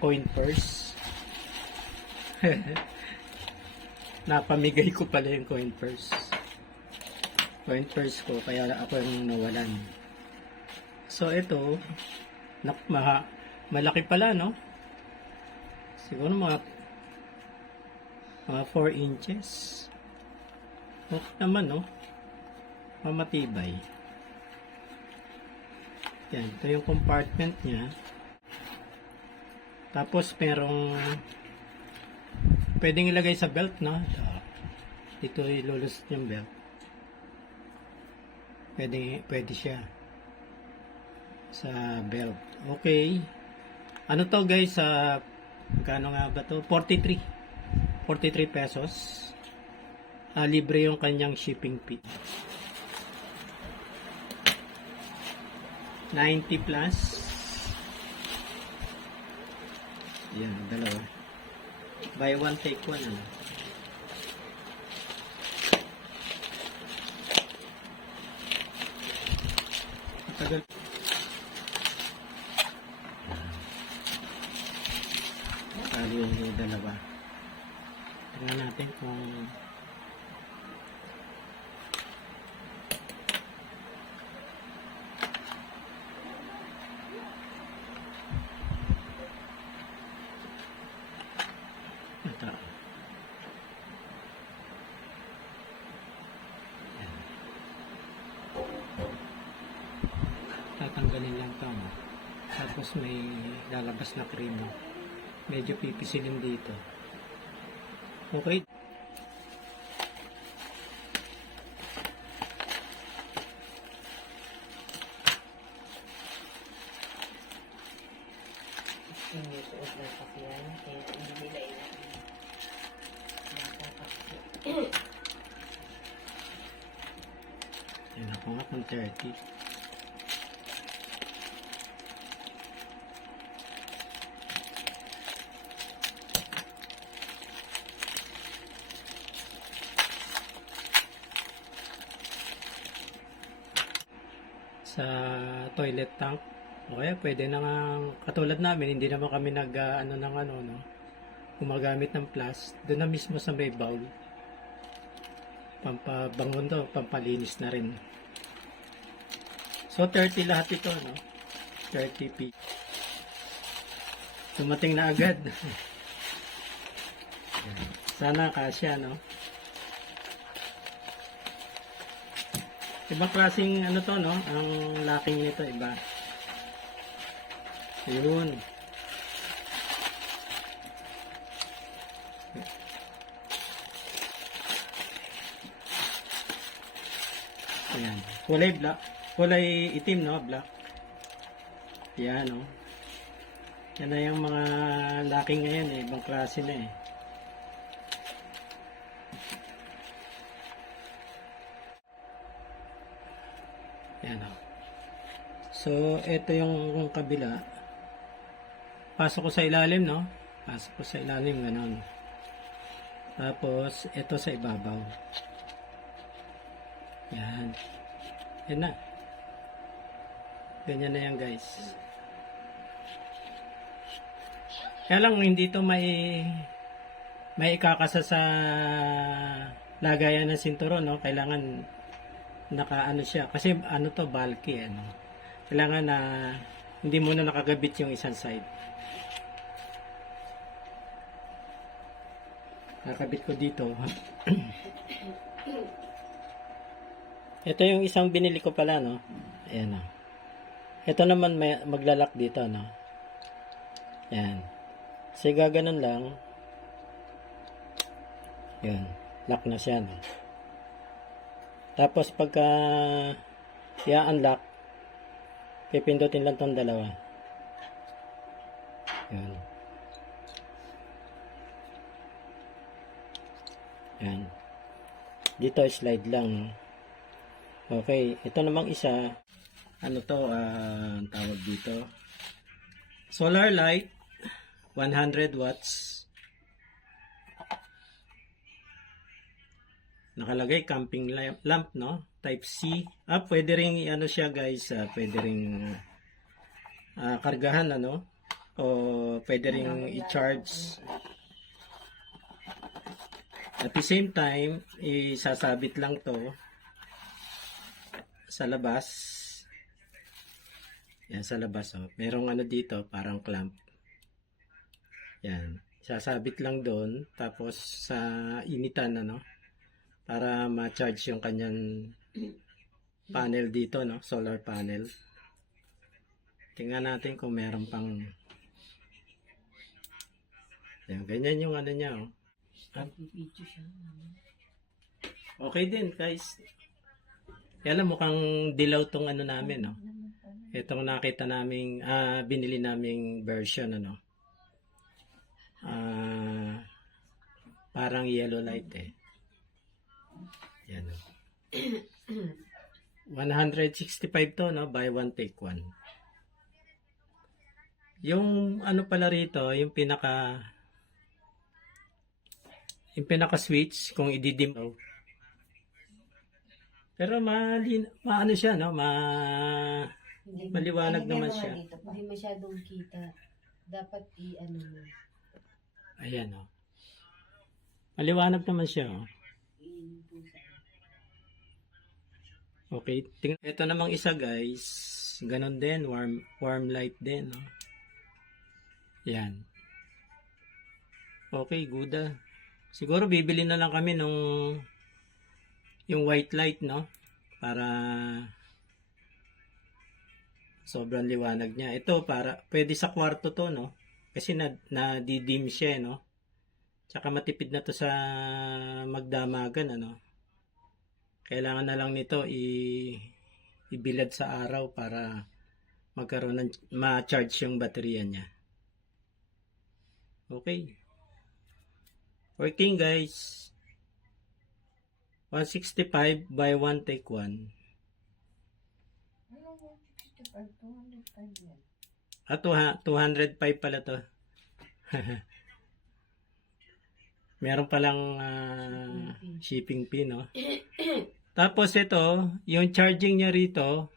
coin purse. Napamigay ko pala yung coin purse. Coin purse ko, kaya ako yung nawalan. So ito, malaki pala, no? Siguro mga 4 inches. Okay naman, no? Mamatibay. Yan, ito yung compartment niya. Tapos merong pwedeng ilagay sa belt, no? Dito ilulusot yung belt. Pwede siya sa belt. Okay. Ano to guys? Kano nga ba to? 43 pesos. Libre yung kanyang shipping fee. 90 plus. Yan, dalawa. Buy one, take one. Ano? Matagal. Kali yung dalawa. Tingnan natin kung ito. Tatanggalin lang ito. Tapos may lalabas na cream. Medyo pipisilin dito. Okay. Suot lang kasi yan. Kaya hindi nila Yan ako nga kung 30. Sa toilet tank. Okay, pwede na nga, katulad namin, hindi naman kami gumagamit ng plus. Doon na mismo sa may bowl. Pampabangon to, pampalinis na rin. So 30 lahat ito, no? 30p. Dumating na agad. Sana kasya, no? Ibang klaseng to, no? Ang locking nito, iba. Yun. Ayan. Kulay black. Kulay itim, no? Black. Yan, no? Yan na yung mga locking ngayon, eh. Ibang klase na, eh. Yan, no? So, ito yung kabila. Pasok ko sa ilalim, no? Pasok ko sa ilalim, ganon. Tapos, ito sa ibabaw. Yan. Yan na. Ganyan na yan, guys. Kaya lang, hindi ito may ikakasa sa lagayan ng sinturon, no? Kailangan nakaano siya. Kasi, to, bulky, ano. Kailangan na hindi muna nakagabit yung isang side. Nakabit ko dito. Ito yung isang binili ko pala, no? Ayan, no? Ito naman may maglalak dito, no? Ayan. Kasi gaganon lang. Ayan. Lock na siya, no? Tapos pagka i-unlock, pipindutin lang tong dalawa. Ayan. Ayan. Dito slide lang. Okay, ito namang isa, ang tawag dito, solar light, 100 watts. Nakalagay camping lamp, no? Type C. Pwede ring siya, guys, pwede ring kargahan, ano? o pwede ring i-charge. At the same time, isasabit lang to sa labas. Yan, sa labas. Oh. Merong ano dito, parang clamp. Yan. Sasabit lang doon. Tapos sa initan, ano, para ma-charge yung kanyang panel dito, no? Solar panel. Tingnan natin kung meron pang... Yan, ganyan yung ano niya, oh. Video siya. Okay din, guys. Kaya lang mukhang dilaw tong ano namin, no? Itong nakita naming, binili naming version, ano? Parang yellow light, eh. Yan, no? 165 to, no? Buy one, take one. Yung ano pala rito, yung pinaka switch, kung ididim, oh. Pero maano siya, no? Maliwanag naman siya. Dito, hindi masyadong kita. Dapat i-ano mo. Ayan, oh. Maliwanag naman siya, oh. Okay, ito namang isa, guys. Ganon din, warm light din, no? Yan. Okay, good. Siguro bibili na lang kami yung white light, no? Para sobrang liwanag niya. Ito pwede sa kwarto to, no? Kasi na-dim siya, no? Tsaka matipid na to sa magdamagan, ano? Kailangan na lang nito ibilad sa araw para magkaroon ma-charge yung baterya niya. Okay. Working, guys. 165 buy 1 take 1. Ano 165? 205 yan. 205 pala to. Meron palang shipping fee, no? Tapos ito, yung charging niya rito,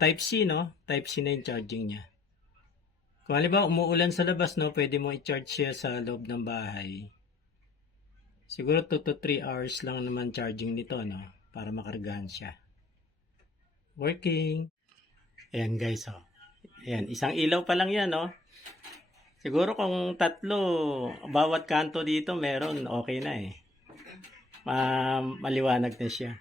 Type C, no? Type C na yung charging niya. Kung halimbawa umuulan sa labas, no, pwede mo i-charge siya sa loob ng bahay. Siguro 2 to 3 hours lang naman charging nito, no, para makargahan siya. Working. Ayan, guys, oh. Ayan, isang ilaw pa lang yan, no. Siguro kung 3, bawat kanto dito meron, okay na, eh. Maliwanag na siya.